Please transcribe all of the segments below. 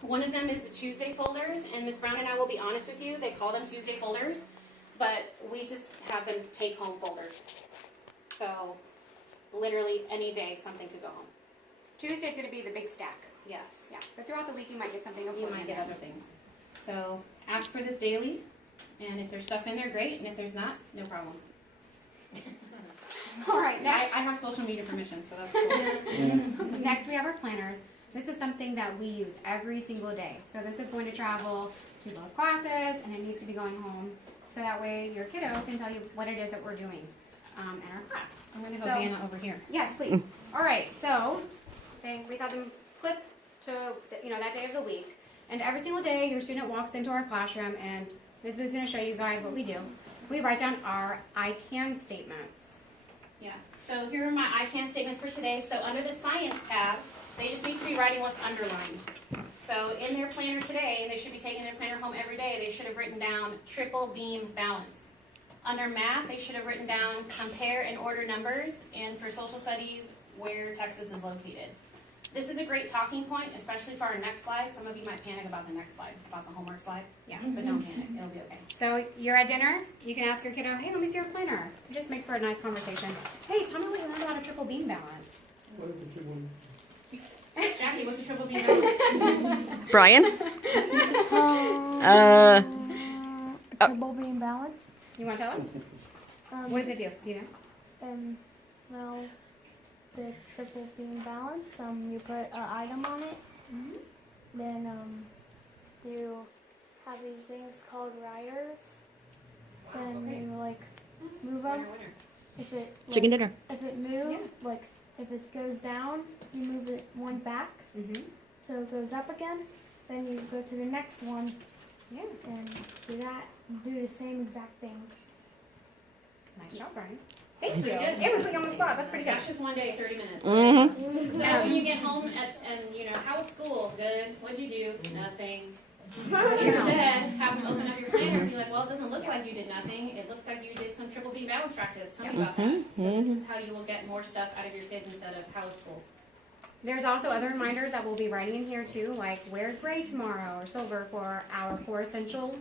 One of them is the Tuesday folders, and Miss Brown and I will be honest with you, they call them Tuesday folders, but we just have them take-home folders. So, literally any day, something could go home. Tuesday's gonna be the big stack. Yes. Yeah, but throughout the week you might get something You important. might get other things. So, ask for this daily, and if there's stuff in there, great, and if there's not, no problem. All right, I next. have social media permission, so that's cool. Next, we have our planners. This is something that we use every single day. So this is going to travel to both classes, and it needs to be going home. So that way your kiddo can tell you what it is that we're doing in our class. I'm gonna go So- Vanna over here. Yes, please. All right, so we got them clipped to that day of the week. And every single day, your student walks into our classroom, and Ms. Boo's going to show you guys what we do. We write down our I can statements. Yeah, so here are my I can statements for today. So under the science tab, they just need to be writing what's underlined. So in their planner today, they should be taking their planner home every day, they should have written down triple beam balance. Under math, they should have written down compare and order numbers, and for social studies, where Texas is located. This is a great talking point, especially for our next slide. Some of you might panic about the next slide, about the homework slide. Yeah. But don't panic, it'll be okay. So you're at dinner, you can ask your kiddo, hey, let me see your planner. It just makes for a nice conversation. Hey, tell me what you learned about a triple beam balance. What is the triple beam? Jackie, what's the triple beam balance? Brian? Triple beam balance. You want to tell us? What does it do? Do you know? Well, the triple beam balance, you put an item on it, then you have these things called riders, then okay. you like move them. Winner, winner. If it Chicken dinner. if it moves, like if it goes down, you move it one back, Mm-hmm. so it goes up again. Then you go to the next one Yeah. and do that. Do the same exact thing. Nice job, Brian. Thank you. Pretty good. Yeah, we put you on the spot. That's pretty good. That's just one day, 30 minutes. Mm-hmm. So when you get home and how was school? Good. What'd you do? Nothing. Instead, have them open up your planner and be like, well, it doesn't look like you did nothing. It looks like you did some triple beam balance practice. Tell me about that. So this is how you will get more stuff out of your kids instead of how was school. There's also other reminders that we'll be writing in here too, like wear gray tomorrow or silver for our core essential,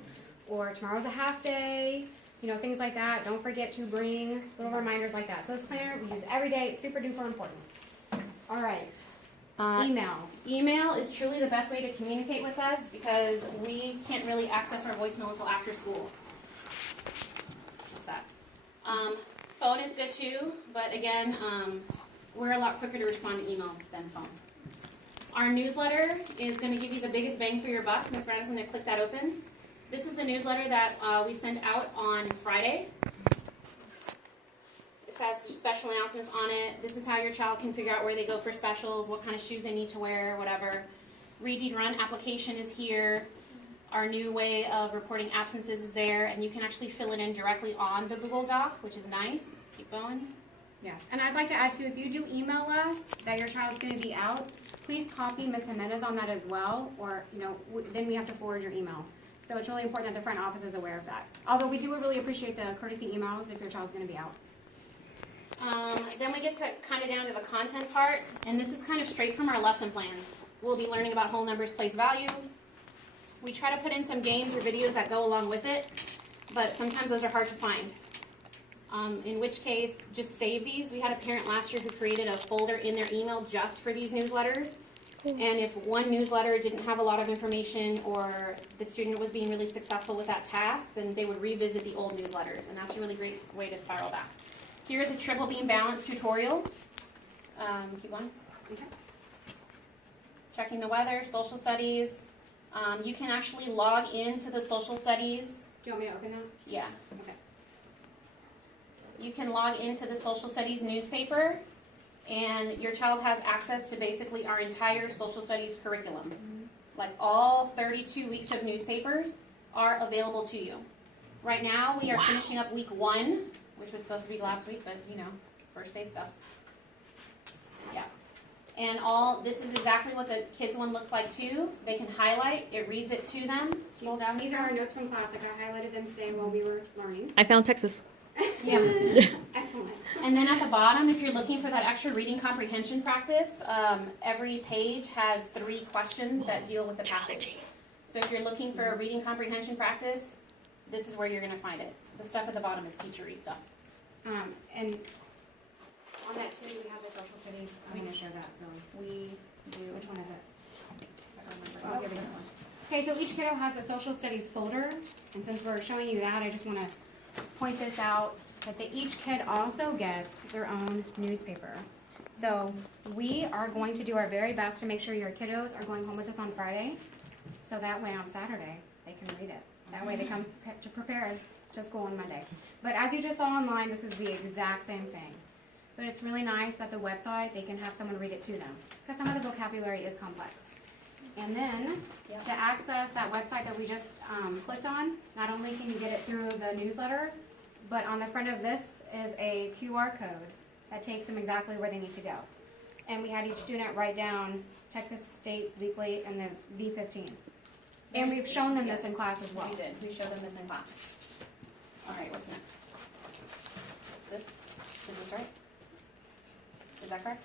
or tomorrow's a half day, things like that. Don't forget to bring little reminders like that. So this planner we use every day. It's super duper important. All right. Email. Email is truly the best way to communicate with us because we can't really access our voicemail until after school. Just that. Phone is good too, but again, we're a lot quicker to respond to email than phone. Our newsletter is going to give you the biggest bang for your buck. Ms. Brown is going to click that open. This is the newsletter that we sent out on Friday. It has special announcements on it. This is how your child can figure out where they go for specials, what kind of shoes they need to wear, whatever. Read, Deed, Run application is here. Our new way of reporting absences is there, and you can actually fill it in directly on the Google Doc, which is nice. Keep going. Yes, and I'd like to add too, if you do email us that your child's going to be out, please copy Ms. Jimenez on that as well, or then we have to forward your email. So it's really important that the front office is aware of that. Although we do really appreciate the courtesy emails if your child's going to be out. Then we get to kind of down to the content part, and this is kind of straight from our lesson plans. We'll be learning about whole numbers, place value. We try to put in some games or videos that go along with it, but sometimes those are hard to find. In which case, just save these. We had a parent last year who created a folder in their email just for these newsletters. And if one newsletter didn't have a lot of information or the student was being really successful with that task, then they would revisit the old newsletters, and that's a really great way to spiral back. Here's a triple beam balance tutorial. Keep going. Okay. Checking the weather, social studies. You can actually log into the social studies. Do you want me to open that? Yeah. Okay. You can log into the social studies newspaper, and your child has access to basically our entire social studies curriculum. Like all 32 weeks of newspapers are available to you. Right now, we are finishing up week 1, which was supposed to be last week, but first day stuff. Yeah. And this is exactly what the kids one looks like too. They can highlight, it reads it to them. Scroll down. These are our notes from class. Like I highlighted them today while we were learning. I found Texas. Yeah. Excellent. And then at the bottom, if you're looking for that extra reading comprehension practice, every page has 3 questions that deal with the passage. So if you're looking for a reading comprehension practice, this is where you're going to find it. The stuff at the bottom is teachery stuff. And on that too, we have the social studies. I'm gonna show that, so. We do. Which one is it? I don't remember. Oh, here we go. This one. Okay, so each kiddo has a social studies folder, and since we're showing you that, I just wanna point this out, that each kid also gets their own newspaper. So we are going to do our very best to make sure your kiddos are going home with us on Friday, so that way on Saturday, they can read it. That way they come prepared to school on Monday. But as you just saw online, this is the exact same thing. But it's really nice that the website, they can have someone read it to them, because some of the vocabulary is complex. And then, to access that website that we just clicked on, not only can you get it through the newsletter, but on the front of this is a QR code that takes them exactly where they need to go. And we had each student write down Texas State Weekly and the V15. And we've shown them this in class as well. We did. We showed them this in class. All right, what's next? This? Is this right? Is that correct?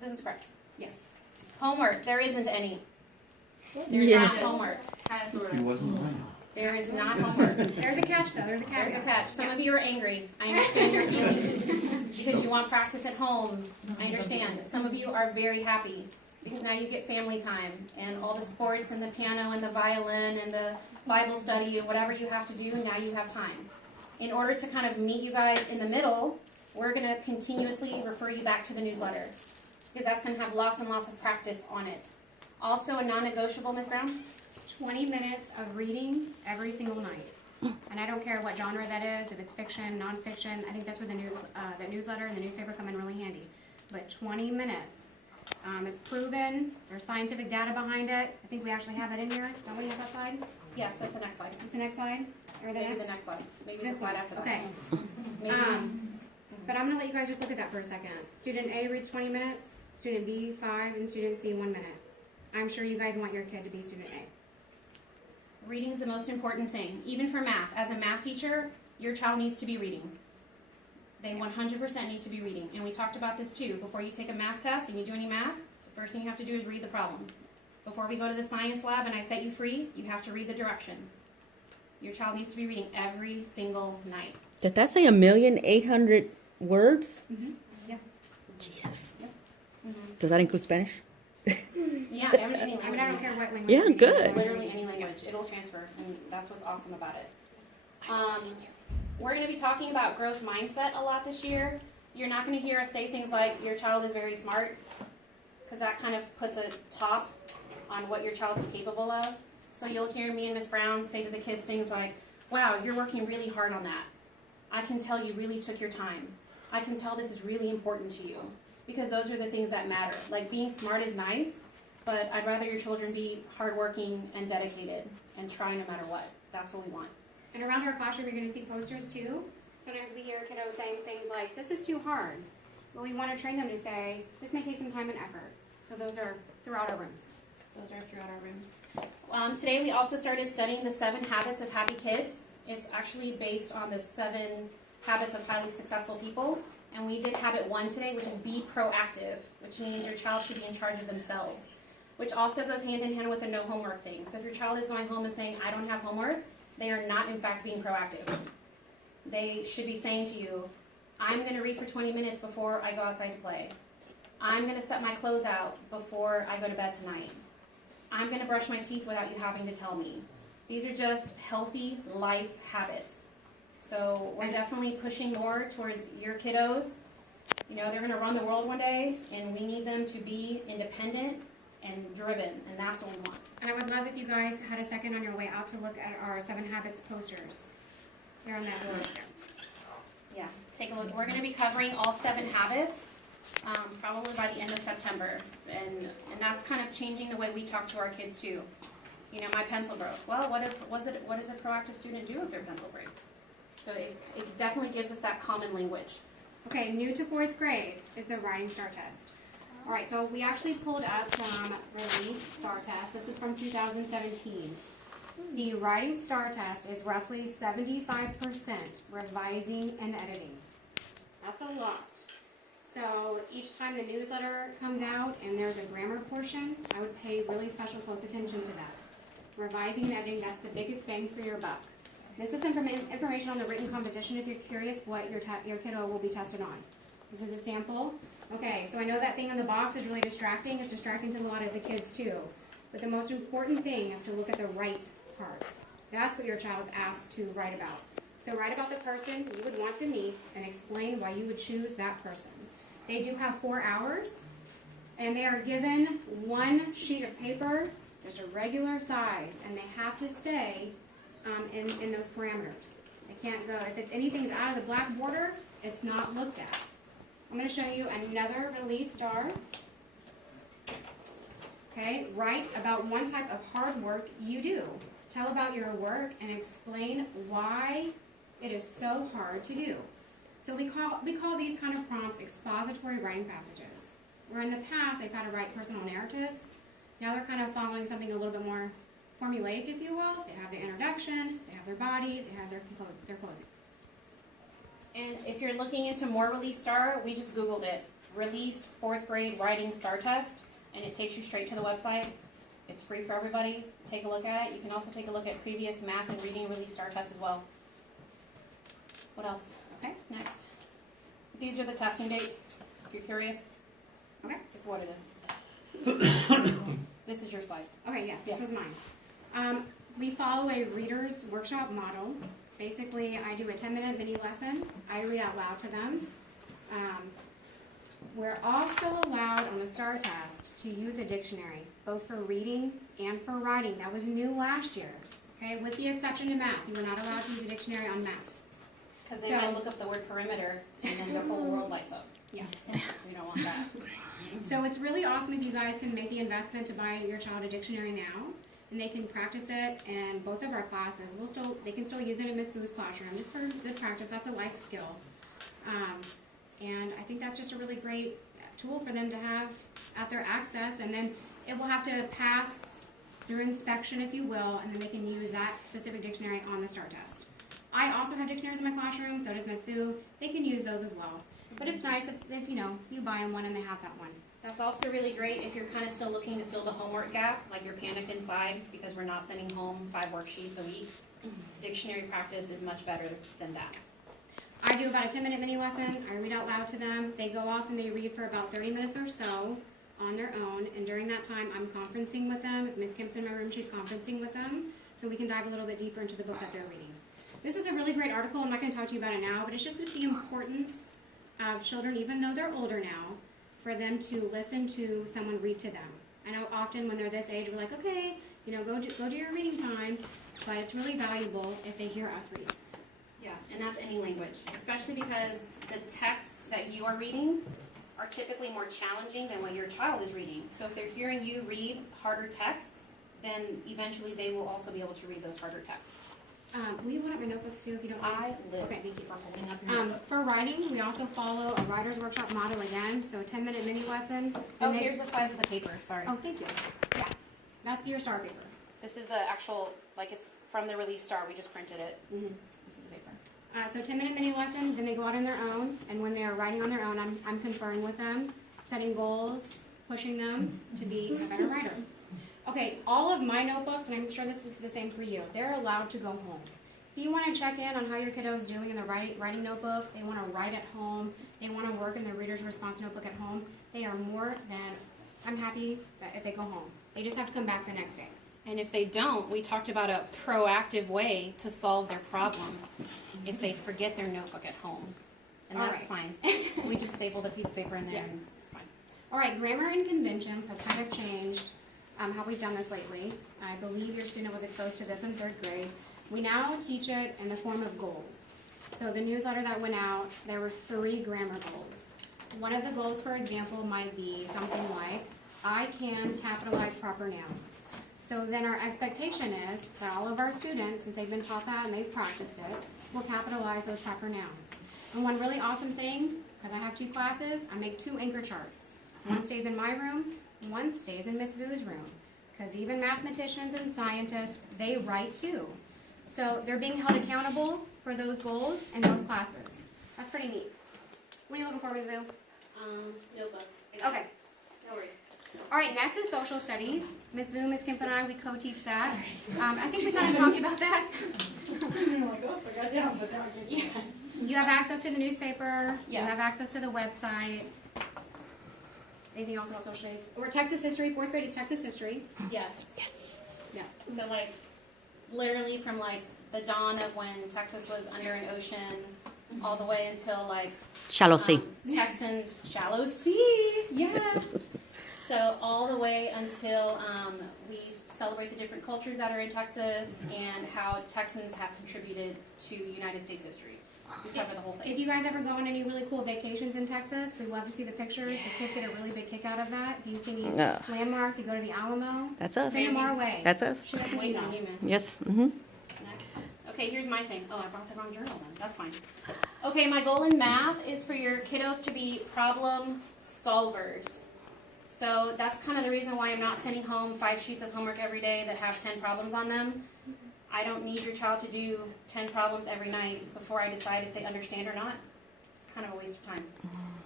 This is correct. Yes. Homework. There isn't any. There's not homework. He wasn't lying. There is not homework. There's a catch though, there's a catch. There's a catch. Some of you are angry. I understand your feelings because you want practice at home. I understand. Some of you are very happy because now you get family time and all the sports and the piano and the violin and the Bible study and whatever you have to do, now you have time. In order to kind of meet you guys in the middle, we're going to continuously refer you back to the newsletter because that's going to have lots and lots of practice on it. Also a non-negotiable, Ms. Brown? 20 minutes of reading every single night. And I don't care what genre that is, if it's fiction, nonfiction, I think that's where the newsletter and the newspaper come in really handy. But 20 minutes. It's proven, there's scientific data behind it. I think we actually have that in here. Don't we have that slide? Yes, that's the next slide. It's the next slide? Or the Maybe next? the next slide. Maybe This the slide one. after that. Okay. Maybe. But I'm gonna let you guys just look at that for a second. Student A reads 20 minutes, student B 5, and student C 1 minute. I'm sure you guys want your kid to be student A. Reading is the most important thing, even for math. As a math teacher, your child needs to be reading. They 100% need to be reading. And we talked about this too. Before you take a math test and you do any math, the first thing you have to do is read the problem. Before we go to the science lab and I set you free, you have to read the directions. Your child needs to be reading every single night. Did that say 1,800,000 words? Yeah. Jesus. Mm-hmm. Does that include Spanish? Yeah, any language. I mean, I don't care what language. Yeah, you're reading, good. so- Literally any language. It'll transfer, and that's what's awesome about it. We're going to be talking about growth mindset a lot this year. You're not going to hear us say things like, your child is very smart, because that kind of puts a top on what your child is capable of. So you'll hear me and Miss Brown say to the kids things like, wow, you're working really hard on that. I can tell you really took your time. I can tell this is really important to you. Because those are the things that matter. Like, being smart is nice, but I'd rather your children be hardworking and dedicated and try no matter what. That's what we want. And around our classroom, you're going to see posters too. Sometimes we hear kiddos saying things like, this is too hard. But we want to train them to say, this may take some time and effort. So those are throughout our rooms. Those are throughout our rooms. Today we also started studying the 7 habits of happy kids. It's actually based on the 7 habits of highly successful people. And we did habit 1 today, which is be proactive, which means your child should be in charge of themselves, which also goes hand in hand with the no homework thing. So if your child is going home and saying, I don't have homework, they are not in fact being proactive. They should be saying to you, I'm going to read for 20 minutes before I go outside to play. I'm going to set my clothes out before I go to bed tonight. I'm going to brush my teeth without you having to tell me. These are just healthy life habits. So we're definitely pushing more towards your kiddos. You know, they're going to run the world one day, and we need them to be independent and driven, and that's what we want. And I would love if you guys had a second on your way out to look at our 7 habits posters. They're on that board. Yeah, take a look. We're going to be covering all 7 habits probably by the end of September, and that's kind of changing the way we talk to our kids too. You know, my pencil broke. Well, what does a proactive student do if their pencil breaks? So it definitely gives us that common language. Okay, new to 4th grade is the writing star test. All right, so we actually pulled up some release star tests. This is from 2017. The Writing Star Test is roughly 75% revising and editing. That's a lot. So each time the newsletter comes out and there's a grammar portion, I would pay really special close attention to that. Revising and editing, that's the biggest bang for your buck. This is information on the written composition if you're curious what your kiddo will be tested on. This is a sample. Okay, so I know that thing on the box is really distracting. It's distracting to a lot of the kids too. But the most important thing is to look at the right part. That's what your child's asked to write about. So write about the person you would want to meet and explain why you would choose that person. They do have 4 hours, and they are given one sheet of paper, just a regular size, and they have to stay in those parameters. They can't go, if anything's out of the black border, it's not looked at. I'm going to show you another release star. Okay, write about one type of hard work you do. Tell about your work and explain why it is so hard to do. So we call these kind of prompts expository writing passages. Where in the past they've had to write personal narratives. Now they're kind of following something a little bit more formulaic, if you will. They have their introduction, they have their body, they have their closing. And if you're looking into more Release Star, we just Googled it. Released 4th grade writing star test, and it takes you straight to the website. It's free for everybody. Take a look at it. You can also take a look at previous math and reading Release Star tests as well. What else? Okay, next. These are the testing dates, if you're curious. Okay. It's what it is. This is your slide. Okay, yes, this Yeah. is mine. We follow a reader's workshop model. Basically, I do a 10-minute mini lesson. I read out loud to them. We're also allowed on the STAR test to use a dictionary, both for reading and for writing. That was new last year. Okay, with the exception of math. You were not allowed to use a dictionary on math. Because they So- might look up the word perimeter, and then their whole world lights up. Yes. We don't want that. So it's really awesome if you guys can make the investment to buy your child a dictionary now, and they can practice it in both of our classes. They can still use it in Miss Boo's classroom, just for good practice. That's a life skill, and I think that's just a really great tool for them to have at their access. And then it will have to pass their inspection, if you will, and then they can use that specific dictionary on the STAR test. I also have dictionaries in my classroom, so does Miss Boo. They can use those as well. But it's nice if you buy them one and they have that one. That's also really great if you're kind of still looking to fill the homework gap, like you're panicked inside because we're not sending home 5 worksheets a week. Dictionary practice is much better than that. I do about a 10-minute mini lesson. I read out loud to them. They go off and they read for about 30 minutes or so on their own. And during that time, I'm conferencing with them. If Ms. Kemp's in my room, she's conferencing with them. So we can dive a little bit deeper into the book that they're reading. This is a really great article. I'm not going to talk to you about it now, but it's just the importance of children, even though they're older now, for them to listen to someone read to them. I know often when they're this age, we're like, okay, go do your reading time, but it's really valuable if they hear us read. Yeah, and that's any language, especially because the texts that you are reading are typically more challenging than what your child is reading. So if they're hearing you read harder texts, then eventually they will also be able to read those harder texts. Will you hold up my notebooks too, if you don't mind? I live Okay, thank you. for holding up your notebooks. For writing, we also follow a writer's workshop model again, so a 10-minute mini lesson. Oh, And they- here's the size of the paper, sorry. Oh, thank you. Yeah, that's your star paper. This is the actual, like it's from the Release Star, we just printed it. Mm-hmm. This is the paper. So 10-minute mini lesson, then they go out on their own, and when they're writing on their own, I'm conferring with them, setting goals, pushing them to be a better writer. Okay, all of my notebooks, and I'm sure this is the same for you, they're allowed to go home. If you want to check in on how your kiddo is doing in the writing notebook, they want to write at home, they want to work in their reader's response notebook at home, they are more than, I'm happy that if they go home. They just have to come back the next day. And if they don't, we talked about a proactive way to solve their problem if they forget their notebook at home. And All that's fine. We just stapled a piece of paper in there Yeah. and it's fine. All right, grammar and conventions has kind of changed how we've done this lately. I believe your student was exposed to this in 3rd grade. We now teach it in the form of goals. So the newsletter that went out, there were 3 grammar goals. One of the goals, for example, might be something like, I can capitalize proper nouns. So then our expectation is that all of our students, since they've been taught that and they've practiced it, will capitalize those proper nouns. And one really awesome thing, because I have 2 classes, I make 2 anchor charts. One stays in my room, one stays in Miss Vu's room. because even mathematicians and scientists, they write too. So they're being held accountable for those goals in both classes. That's pretty neat. What are you looking for, Ms. Vu? Notebooks. Okay. No worries. All right, next is social studies. Ms. Vu, Ms. Kemp, and I, we co-teach that. I think we kind of talked about that. Yes. You have access to the newspaper. You Yes. have access to the website. Anything else about social studies? Or Texas history. 4th grade is Texas history. Yes. Yes. Yeah. So like, literally from like the dawn of when Texas was under an ocean, all the way until like Shallow sea. Texans shallow sea. Yes. So all the way until we celebrate the different cultures that are in Texas and how Texans have contributed to United States history. We cover the whole thing. If you guys ever go on any really cool vacations in Texas, we love to see the pictures. The kids get a really big kick out of that. If you see any Yeah. landmarks, you go to the Alamo, That's us. send them our way. That's us. Show us I'm what you waiting know. on you, man. Yes. Next. Okay, here's my thing. Oh, I brought the wrong journal then. That's fine. Okay, my goal in math is for your kiddos to be problem solvers. So that's kind of the reason why I'm not sending home 5 sheets of homework every day that have 10 problems on them. I don't need your child to do 10 problems every night before I decide if they understand or not. It's kind of a waste of time.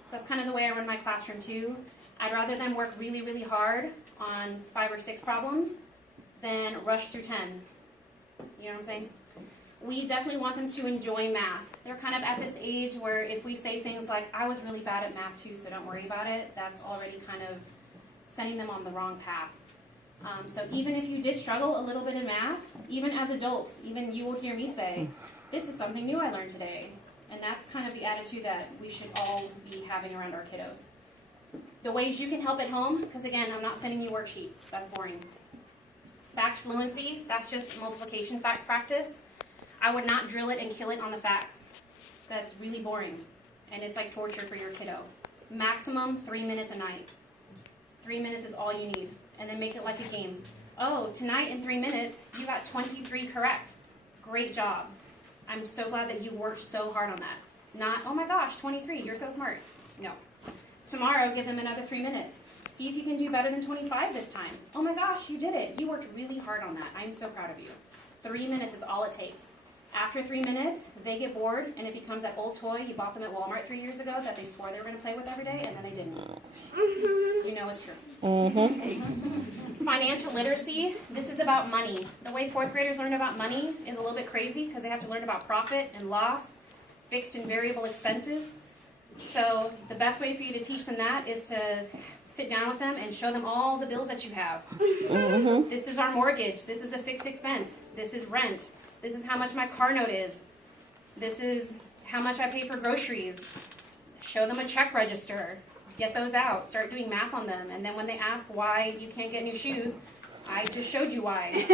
So that's kind of the way I run my classroom too. I'd rather them work really, really hard on 5 or 6 problems than rush through 10. You know what I'm saying? We definitely want them to enjoy math. They're kind of at this age where if we say things like, I was really bad at math too, so don't worry about it, that's already kind of sending them on the wrong path. So even if you did struggle a little bit in math, even as adults, even you will hear me say, this is something new I learned today. And that's kind of the attitude that we should all be having around our kiddos. The ways you can help at home, because again, I'm not sending you worksheets. That's boring. Fact fluency, that's just multiplication fact practice. I would not drill it and kill it on the facts. That's really boring. And it's like torture for your kiddo. Maximum 3 minutes a night. 3 minutes is all you need. And then make it like a game. Oh, tonight in 3 minutes, you got 23 correct. Great job. I'm so glad that you worked so hard on that. Not, oh my gosh, 23, you're so smart. No. Tomorrow, give them another 3 minutes. See if you can do better than 25 this time. Oh my gosh, you did it. You worked really hard on that. I'm so proud of you. 3 minutes is all it takes. After 3 minutes, they get bored, and it becomes that old toy you bought them at Walmart 3 years ago that they swore they were going to play with every day, and then they didn't. You know it's true. Financial literacy, this is about money. The way 4th graders learn about money is a little bit crazy because they have to learn about profit and loss, fixed and variable expenses. So the best way for you to teach them that is to sit down with them and show them all the bills that you have. This is our mortgage. This is a fixed expense. This is rent. This is how much my car note is. This is how much I pay for groceries. Show them a check register. Get those out. Start doing math on them. And then when they ask why you can't get new shoes, I just showed you why.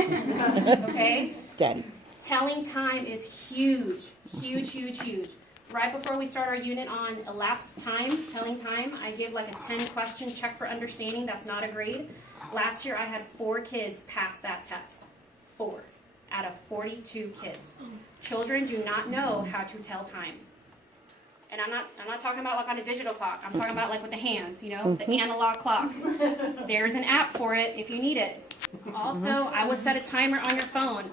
Okay? Daddy. Telling time is huge. Huge, huge, huge. Right before we start our unit on elapsed time, telling time, I give like a 10-question check for understanding. That's not a grade. Last year I had 4 kids pass that test. 4 out of 42 kids. Children do not know how to tell time. And I'm not talking about like on a digital clock. I'm talking about like with the hands, you know, the analog clock. There's an app for it if you need it. Also, I would set a timer on your phone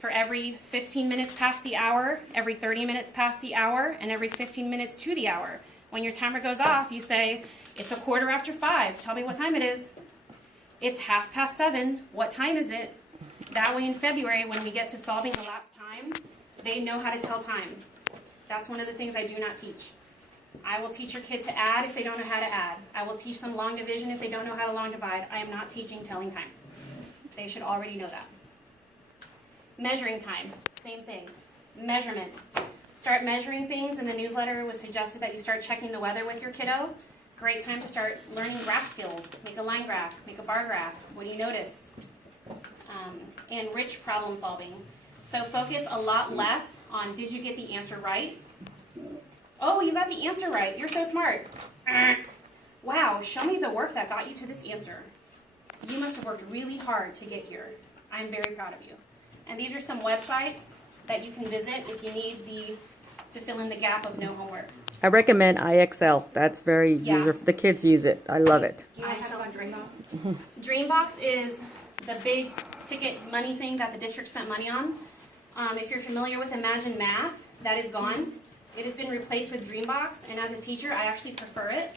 for every 15 minutes past the hour, every 30 minutes past the hour, and every 15 minutes to the hour. When your timer goes off, you say, it's 5:15. Tell me what time it is. It's 7:30. What time is it? That way in February, when we get to solving elapsed time, they know how to tell time. That's one of the things I do not teach. I will teach your kid to add if they don't know how to add. I will teach them long division if they don't know how to long divide. I am not teaching telling time. They should already know that. Measuring time, same thing. Measurement. Start measuring things. In the newsletter, it was suggested that you start checking the weather with your kiddo. Great time to start learning graph skills. Make a line graph, make a bar graph. What do you notice? Enrich problem solving. So focus a lot less on did you get the answer right? Oh, you got the answer right. You're so smart. Wow, show me the work that got you to this answer. You must have worked really hard to get here. I'm very proud of you. And these are some websites that you can visit if you need to fill in the gap of no homework. I recommend IXL. That's very Yeah. user. The kids use it. I love it. Do you I want to have tell one us Dreambox. Dreambox is the big ticket money thing that the district spent money on. If you're familiar with Imagine Math, that is gone. It has been replaced with Dreambox, and as a teacher, I actually prefer it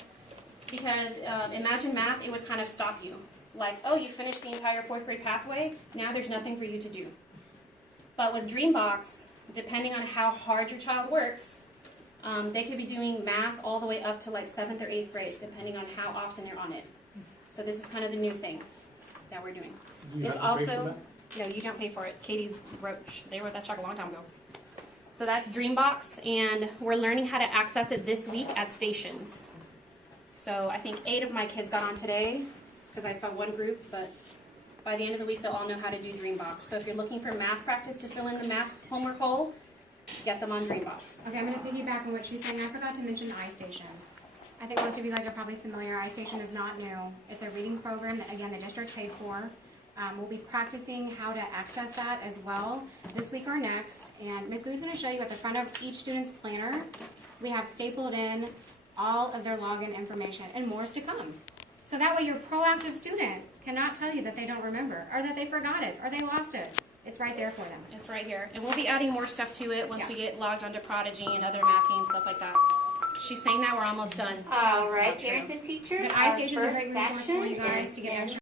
because Imagine Math, it would kind of stop you. Like, oh, you finished the entire 4th grade pathway, now there's nothing for you to do. But with Dreambox, depending on how hard your child works, they could be doing math all the way up to like 7th or 8th grade, depending on how often they're on it. So this is kind of the new thing that we're doing. Do you It's have to pay for also, no, you don't pay for it. They wrote that check a long time ago. So that's Dreambox, and we're learning how to access it this week at stations. So I think 8 of my kids got on today, because I saw one group, but by the end of the week, they'll all know how to do Dreambox. So if you're looking for math practice to fill in the math homework hole, get them on Dreambox. Okay, I'm gonna piggyback on what she's saying. I forgot to mention iStation. I think most of you guys are probably familiar. iStation is not new. It's a reading program that, again, the district paid for. We'll be practicing how to access that as well this week or next. And Ms. Boo's gonna show you at the front of each student's planner, we have stapled in all of their login information and more is to come. So that way your proactive student cannot tell you that they don't remember, or that they forgot it, or they lost it. It's right there for them. It's right here. And we'll be adding more stuff to it once Yeah. we get logged onto Prodigy and other math games, stuff like that. She's saying that we're almost done. All It's right, not true. parents and teachers. The our iStation's a great first resource for you action guys is to get in extra